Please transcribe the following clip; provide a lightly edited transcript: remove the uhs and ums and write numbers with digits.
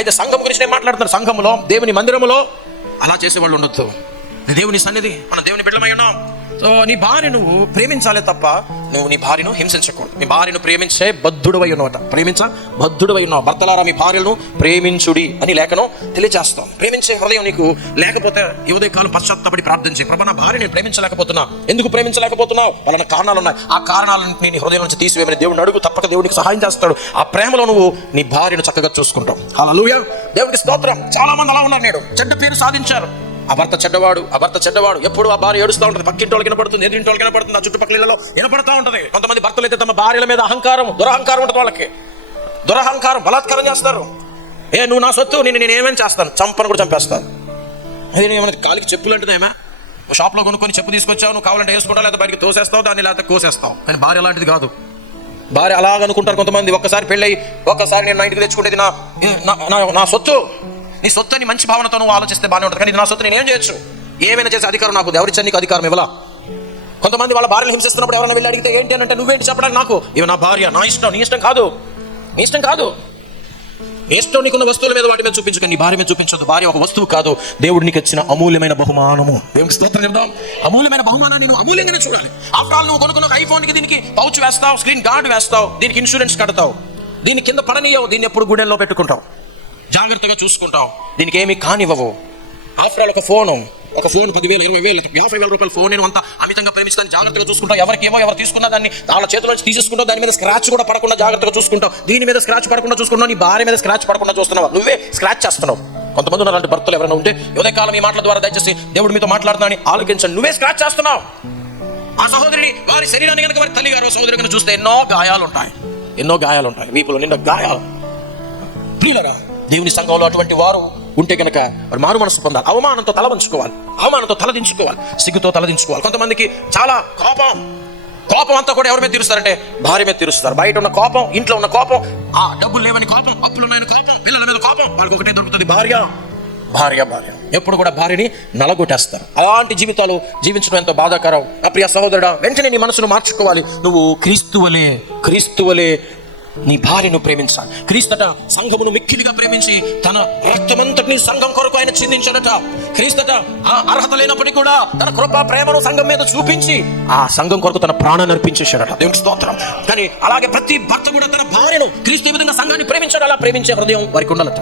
అయితే సంఘం గురించి నేను మాట్లాడుతున్నాను. సంఘములో, దేవుని మందిరములో అలా చేసేవాళ్ళు ఉండొద్దు. దేవుని సన్నిధి, మన దేవుని బిడ్డలమై ఉన్నాం. సో నీ భార్య నువ్వు ప్రేమించాలే తప్ప నువ్వు నీ భార్యను హింసించకూడదు. నీ భార్యను ప్రేమించే బద్ధుడవై ఉన్నావట, ప్రేమించ బద్ధుడవై ఉన్నావు. భర్తలారా మీ భార్యలను ప్రేమించుడి అని లేఖనం తెలియజేస్తాం. ప్రేమించే హృదయం నీకు లేకపోతే ఈ ఉదయకాలం పశ్చాత్తాపడి ప్రార్థన చేయి. ప్రభు, నా భార్యని ప్రేమించలేకపోతున్నా. ఎందుకు ప్రేమించలేకపోతున్నావు? వాళ్ళ కారణాలు ఉన్నాయి. ఆ కారణాలను నీ హృదయం నుంచి తీసివేయమని దేవుని అడుగు. తప్పక దేవునికి సహాయం చేస్తాడు. ఆ ప్రేమలో నువ్వు నీ భార్యను చక్కగా చూసుకుంటావు. హల్లెలూయా, దేవునికి స్తోత్రం. చాలా మంది అలా ఉన్నారు. నేడు చెడ్డ పేరు సాధించారు. ఆ భర్త చెడ్డవాడు, ఎప్పుడు ఆ భార్య ఏడుస్తూ ఉంటుంది. పక్కింటి వాళ్ళకి వినపడుతుంది, ఎదురింటి వాళ్ళకి వినపడుతుంది, ఆ చుట్టుపక్కల ఇళ్లలో వినపడతా ఉంటుంది. కొంతమంది భర్తలు అయితే తమ భార్యల మీద దురహంకారం ఉంటుంది. వాళ్ళకి దురహంకారం, బలాత్కారం చేస్తారు. నువ్వు నా సొత్తు, నేను ఏమేమి చేస్తాను, చంపను కూడా చంపేస్తాను. అది ఏమైనా కాలికి చెప్పులు అంటుంది. ఏమా నువ్వు షాప్లో కొనుక్కొని చెప్పు తీసుకొచ్చావు, నువ్వు కావాలంటే వేసుకుంటావు, లేదా బయటికి తోసేస్తావు, దాన్ని లేకపోతే కోసేస్తావు. కానీ భార్య అలాంటిది కాదు. భార్య అలాగనుకుంటారు కొంతమంది. ఒక్కసారి పెళ్ళయి ఒక్కసారి నేను నా ఇంటికి తెచ్చుకుంటేది నా సొత్తు, నీ సొత్తు అని మంచి భావనతో నువ్వు ఆలోచిస్తే బాగానే ఉంటుంది. కానీ నా సొత్తు నేను ఏం చేయొచ్చు? ఏమైనా చేసే అధికారం నాకు ఎవరిచ్చా? నీకు అధికారం ఇవ్వాలా? కొంతమంది వాళ్ళ భార్యను హింసిస్తున్నప్పుడు ఎవరైనా వెళ్ళి అడిగితే ఏంటి అని అంటే, నువ్వేంటి చెప్పడానికి? నాకు ఇవి నా భార్య, నా ఇష్టం. నీ ఇష్టం కాదు, నీ ఇష్టం కాదు. ఇష్టం నీకున్న వస్తువుల మీద, వాటి మీద చూపించుకో, నీ భార్య మీద చూపించదు. భార్య ఒక వస్తువు కాదు, దేవుడు నీకు ఇచ్చిన అమూల్యమైన బహుమానము. దేవునికి స్తోత్రం చెప్దాం. అమూల్యమైన బహుమానాన్ని నువ్వు అమూల్యంగానే చూడాలి. ఆఫ్టర్ ఆల్ నువ్వు కొనుక్కున్న ఐఫోన్కి దీనికి పౌచ్ వేస్తావు, స్క్రీన్ గార్డ్ వేస్తావు, దీనికి ఇన్సూరెన్స్ కడతావు, దీని కింద పడనీయవు, దీన్ని ఎప్పుడు గుండెల్లో పెట్టుకుంటావు, జాగ్రత్తగా చూసుకుంటావు, దీనికి ఏమి కానివ్వవు. ఆఫ్టర్ ఆల్ ఒక ఫోన్ 10,000, 20,000, 50,000 రూపాయల ఫోన్ నేను అంత అమితంగా ప్రేమిస్తాను, జాగ్రత్తగా చూసుకుంటావు. ఎవరు తీసుకున్నా దాన్ని వాళ్ళ చేతుల నుంచి తీసేసుకుంటావు. దాని మీద స్క్రాచ్ కూడా పడకుండా జాగ్రత్తగా చూసుకుంటావు. దీని మీద స్క్రాచ్ పడకుండా చూసుకుంటావు. నీ భార్య మీద స్క్రాచ్ పడకుండా చూస్తున్నావు, నువ్వే స్క్రాచ్ చేస్తున్నావు. కొంతమంది ఉన్న అలాంటి భర్తలు ఎవరైనా ఉంటే ఉదయకాలం ఈ మాటల ద్వారా దయచేసి దేవుడు మీతో మాట్లాడుతున్నాడని ఆలోచించండి. నువ్వే స్క్రాచ్ చేస్తున్నావు. ఆ సహోదరిని, వారి శరీరాన్ని కనుక వారి తల్లి గారు సహోదరి కనుక చూస్తే ఎన్నో గాయాలు ఉంటాయి, వీపులో నిండా గాయాలు. ప్రియులారా, దేవుని సంఘంలో అటువంటి వారు ఉంటే కనుక వారు మారు మనసు పొందాలి. అవమానంతో తల వంచుకోవాలి, అవమానంతో తలదించుకోవాలి, సిగ్గుతో తలదించుకోవాలి. కొంతమందికి చాలా కోపం అంతా కూడా ఎవరి మీద తీరుస్తారంటే భార్య మీద తీరుస్తారు. బయట ఉన్న కోపం, ఇంట్లో ఉన్న కోపం, ఆ డబ్బులు లేవని కోపం, అప్పులు ఉన్నాయని కోపం, పిల్లల మీద కోపం, వాళ్ళకి ఒకటే దొరుకుతుంది, భార్య. ఎప్పుడు కూడా భార్యని నలగొట్టేస్తారు. అలాంటి జీవితాలు జీవించడం ఎంతో బాధాకరం. ప్రియ సహోదరుడా, వెంటనే నీ మనసును మార్చుకోవాలి. నువ్వు క్రీస్తువలే నీ భార్యను ప్రేమించాలి. క్రీస్తట సంఘమును మిక్కిలిగా ప్రేమించి తన రక్తమంతటిని సంఘం కొరకు ఆయన చిందించాడట. క్రీస్తట ఆ అర్హత లేనప్పటికీ కూడా తన కృపా ప్రేమను సంఘం మీద చూపించి ఆ సంఘం కొరకు తన ప్రాణాన్ని అర్పించేశాడట. దేవునికి స్తోత్రం. కానీ అలాగే ప్రతి భర్త కూడా తన భార్యను క్రీస్తు విధంగా సంఘాన్ని ప్రేమించాడు. అలా ప్రేమించే హృదయం వారికి ఉండాలట.